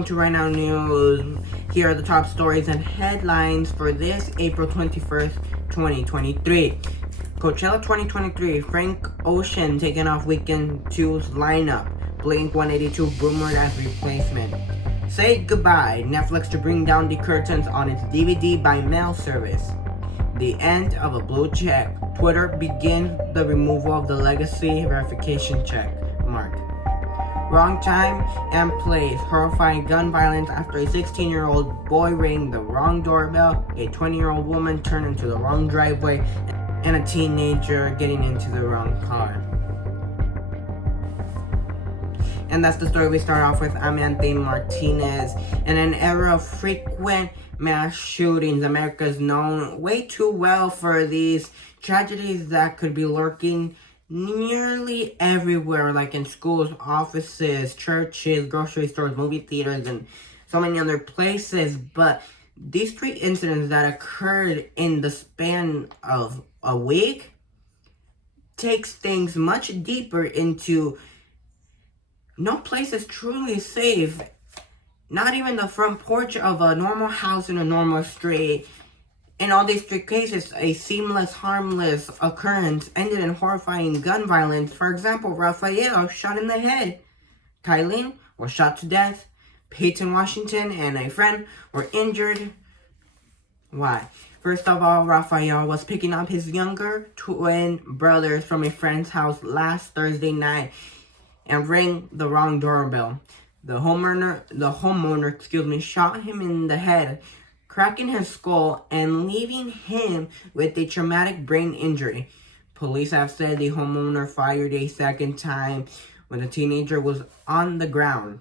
welcome to Right Now News. Here are the top stories and headlines for this April 21st, 2023. Coachella 2023, Frank Ocean taking off Weekend 2's lineup. Blink 182 rumored as replacement. Say Goodbye, Netflix to bring down the curtains on its DVD by mail service. The end of a blue check. Twitter begins the removal of the legacy verification check mark. Wrong time and place. Horrifying gun violence after a 16-year-old boy rang the wrong doorbell, a 20-year-old woman turned into the wrong driveway, and a teenager getting into the wrong car. And that's the story we start off with. I'm Anthony Martinez. In an era of frequent mass shootings, America is known way too well for these tragedies that could be lurking nearly everywhere, like in schools, offices, churches, grocery stores, movie theaters, and so many other places. But these three incidents that occurred in the span of a week takes things much deeper into no place is truly safe. Not even the front porch of a normal house in a normal street. In all these three cases, a seamless, harmless occurrence ended in horrifying gun violence. For example, Raphael shot in the head. Kylene was shot to death. Peyton Washington and a friend were injured. Why? First of all, Raphael was picking up his younger twin brothers from a friend's house last Thursday night and rang the wrong doorbell. The homeowner, shot him in the head, cracking his skull and leaving him with a traumatic brain injury. Police have said the homeowner fired a second time when the teenager was on the ground.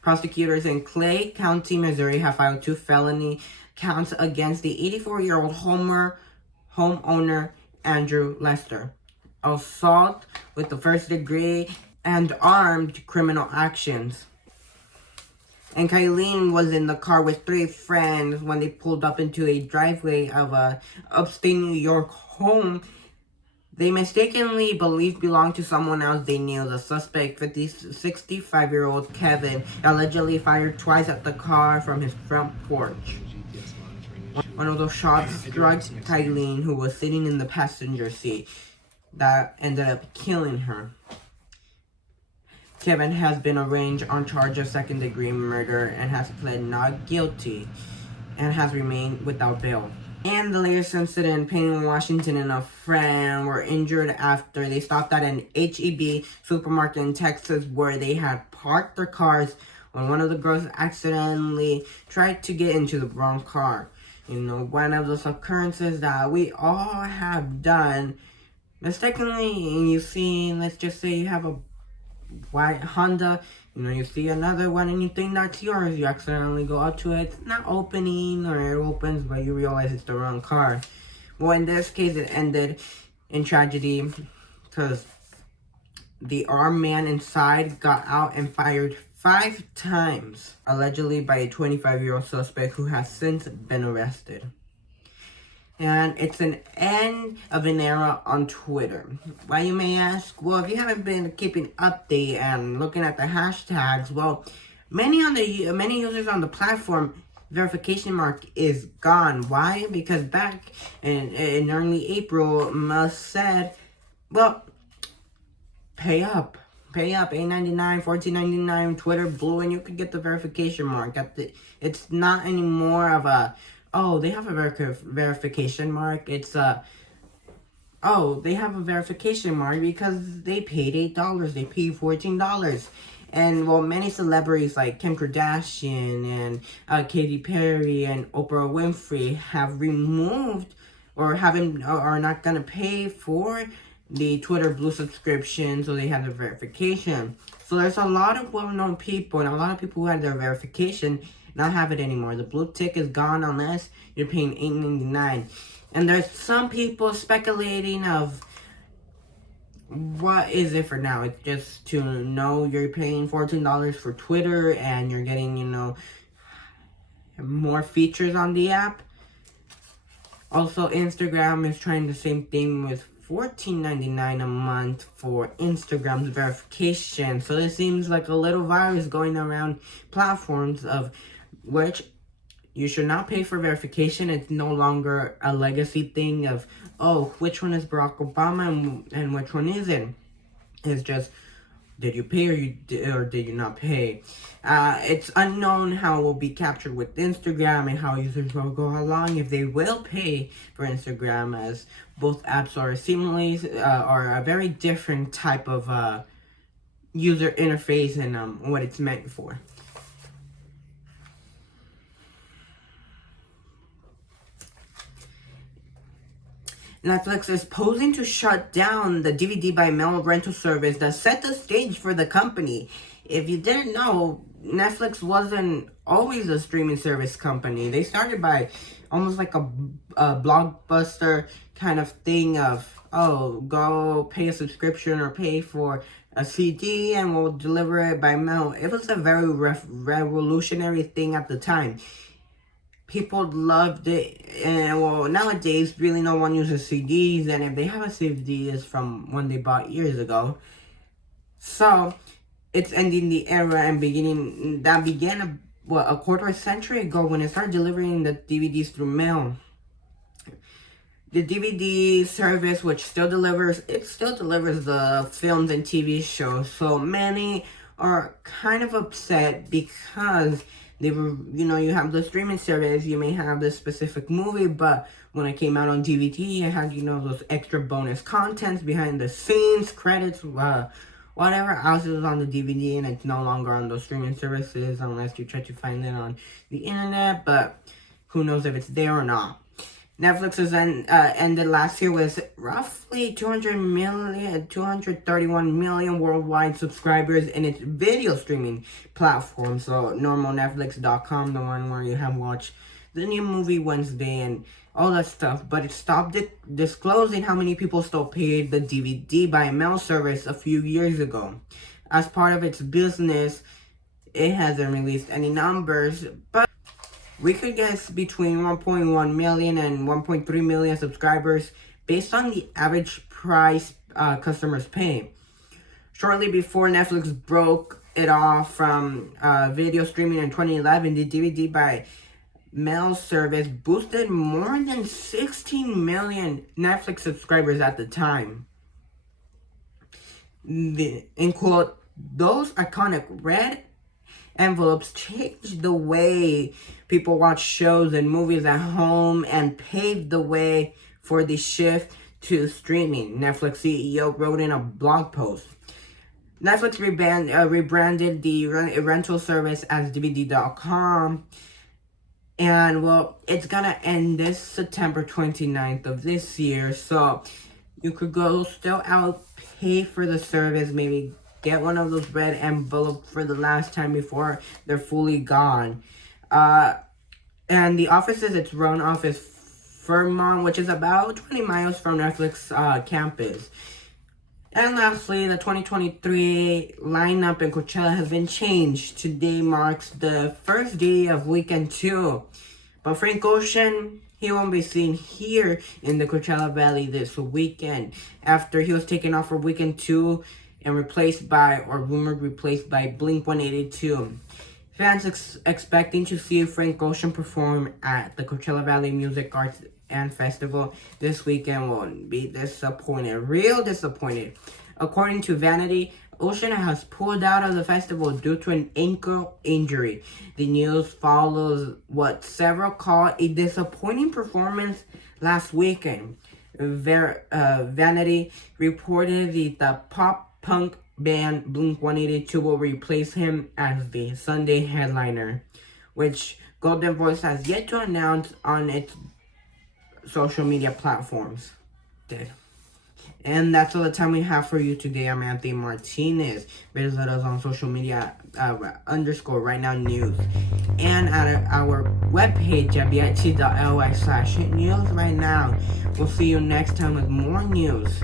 Prosecutors in Clay County, Missouri have filed 2 felony counts against the 84-year-old homeowner Andrew Lester. Assault with the first degree and armed criminal actions. And Kylene was in the car with 3 friends when they pulled up into a driveway of a upstate New York home they mistakenly believed belonged to someone else they knew. The suspect, 65-year-old Kevin, allegedly fired twice at the car from his front porch. One of those shots struck Kylene, who was sitting in the passenger seat. That ended up killing her. Kevin has been arraigned on charge of second-degree murder and has pled not guilty and has remained without bail. And the latest incident, Peyton Washington and a friend were injured after they stopped at an H-E-B supermarket in Texas where they had parked their cars when one of the girls accidentally tried to get into the wrong car. You know, one of those occurrences that we all have done mistakenly. You see, let's just say you have a white Honda, you see another one and you think that's yours. You accidentally go up to it. It's not opening, or it opens, but you realize it's the wrong car. Well, in this case, it ended in tragedy because the armed man inside got out and fired 5 times, allegedly by a 25-year-old suspect who has since been arrested. And it's an end of an era on Twitter. Why, you may ask? Well, if you haven't been keeping update and looking at the hashtags, well, many users on the platform, verification mark is gone. Why? Because back in early April, Musk said, well, pay up, $8.99, $14.99, Twitter Blue, and you could get the verification mark. It's not anymore of a, oh, they have a verification mark. It's they have a verification mark because they paid $8. They paid $14. And, well, many celebrities like Kim Kardashian and Katy Perry and Oprah Winfrey have removed or are not going to pay for the Twitter Blue subscription, so they have the verification. So there's a lot of well-known people and a lot of people who had their verification not have it anymore. The blue tick is gone unless you're paying $8.99. And there's some people speculating of what is it for now. It's just to know you're paying $14 for Twitter and you're getting, more features on the app. Also, Instagram is trying the same thing with $14.99 a month for Instagram's verification. So this seems like a little virus going around platforms of which you should not pay for verification. It's no longer a legacy thing of, oh, which one is Barack Obama and which one isn't. It's just, did you pay or did you not pay? It's unknown how it will be captured with Instagram and how users will go along if they will pay for Instagram, as both apps are seemingly are a very different type of user interface and what it's meant for. Netflix is posing to shut down the DVD by mail rental service that set the stage for the company. If you didn't know, Netflix wasn't always a streaming service company. They started by almost like a blockbuster kind of thing of, oh, go pay a subscription or pay for a CD and we'll deliver it by mail. It was a very revolutionary thing at the time. People loved it, and well, nowadays, really no one uses CDs, and if they have a CD, it's from when they bought years ago. So, it's ending the era and began a quarter century ago when it started delivering the DVDs through mail. The DVD service, which still delivers the films and TV shows, so many are kind of upset because they were, you have the streaming service, you may have this specific movie, but when it came out on DVD, it had, those extra bonus contents, behind the scenes, credits, whatever else is on the DVD, and it's no longer on those streaming services unless you try to find it on the internet, but who knows if it's there or not. Netflix has ended last year with roughly 231 million worldwide subscribers in its video streaming platform. So normalnetflix.com, the one where you have watched the new movie Wednesday and all that stuff. But it stopped disclosing how many people still paid the DVD by mail service a few years ago. As part of its business, it hasn't released any numbers, but we could guess between 1.1 million and 1.3 million subscribers based on the average price customers pay. Shortly before Netflix broke it off from video streaming in 2011, the DVD by mail service boosted more than 16 million Netflix subscribers at the time. In quote, those iconic red envelopes changed the way people watch shows and movies at home and paved the way for the shift to streaming, Netflix CEO wrote in a blog post. Netflix rebranded the rental service as DVD.com, and well, it's gonna end this September 29th of this year, so you could go still out, pay for the service, maybe get one of those red envelopes for the last time before they're fully gone. And the office is its own office, Fremont, which is about 20 miles from Netflix campus. And lastly, the 2023 lineup in Coachella has been changed. Today marks the first day of weekend 2. But Frank Ocean, he won't be seen here in the Coachella Valley this weekend after he was taken off for weekend 2 and rumored replaced by Blink-182. Fans expecting to see Frank Ocean perform at the Coachella Valley Music Arts and Festival this weekend will be disappointed, real disappointed. According to Vanity, Ocean has pulled out of the festival due to an ankle injury. The news follows what several call a disappointing performance last weekend. Vanity reported the pop-punk band Blink-182 will replace him as the Sunday headliner, which Golden Voice has yet to announce on its social media platforms. And that's all the time we have for you today. I'm Anthony Martinez. Visit us on social media _RightNow News and at our webpage at bit.ly/news right now. We'll see you next time with more news.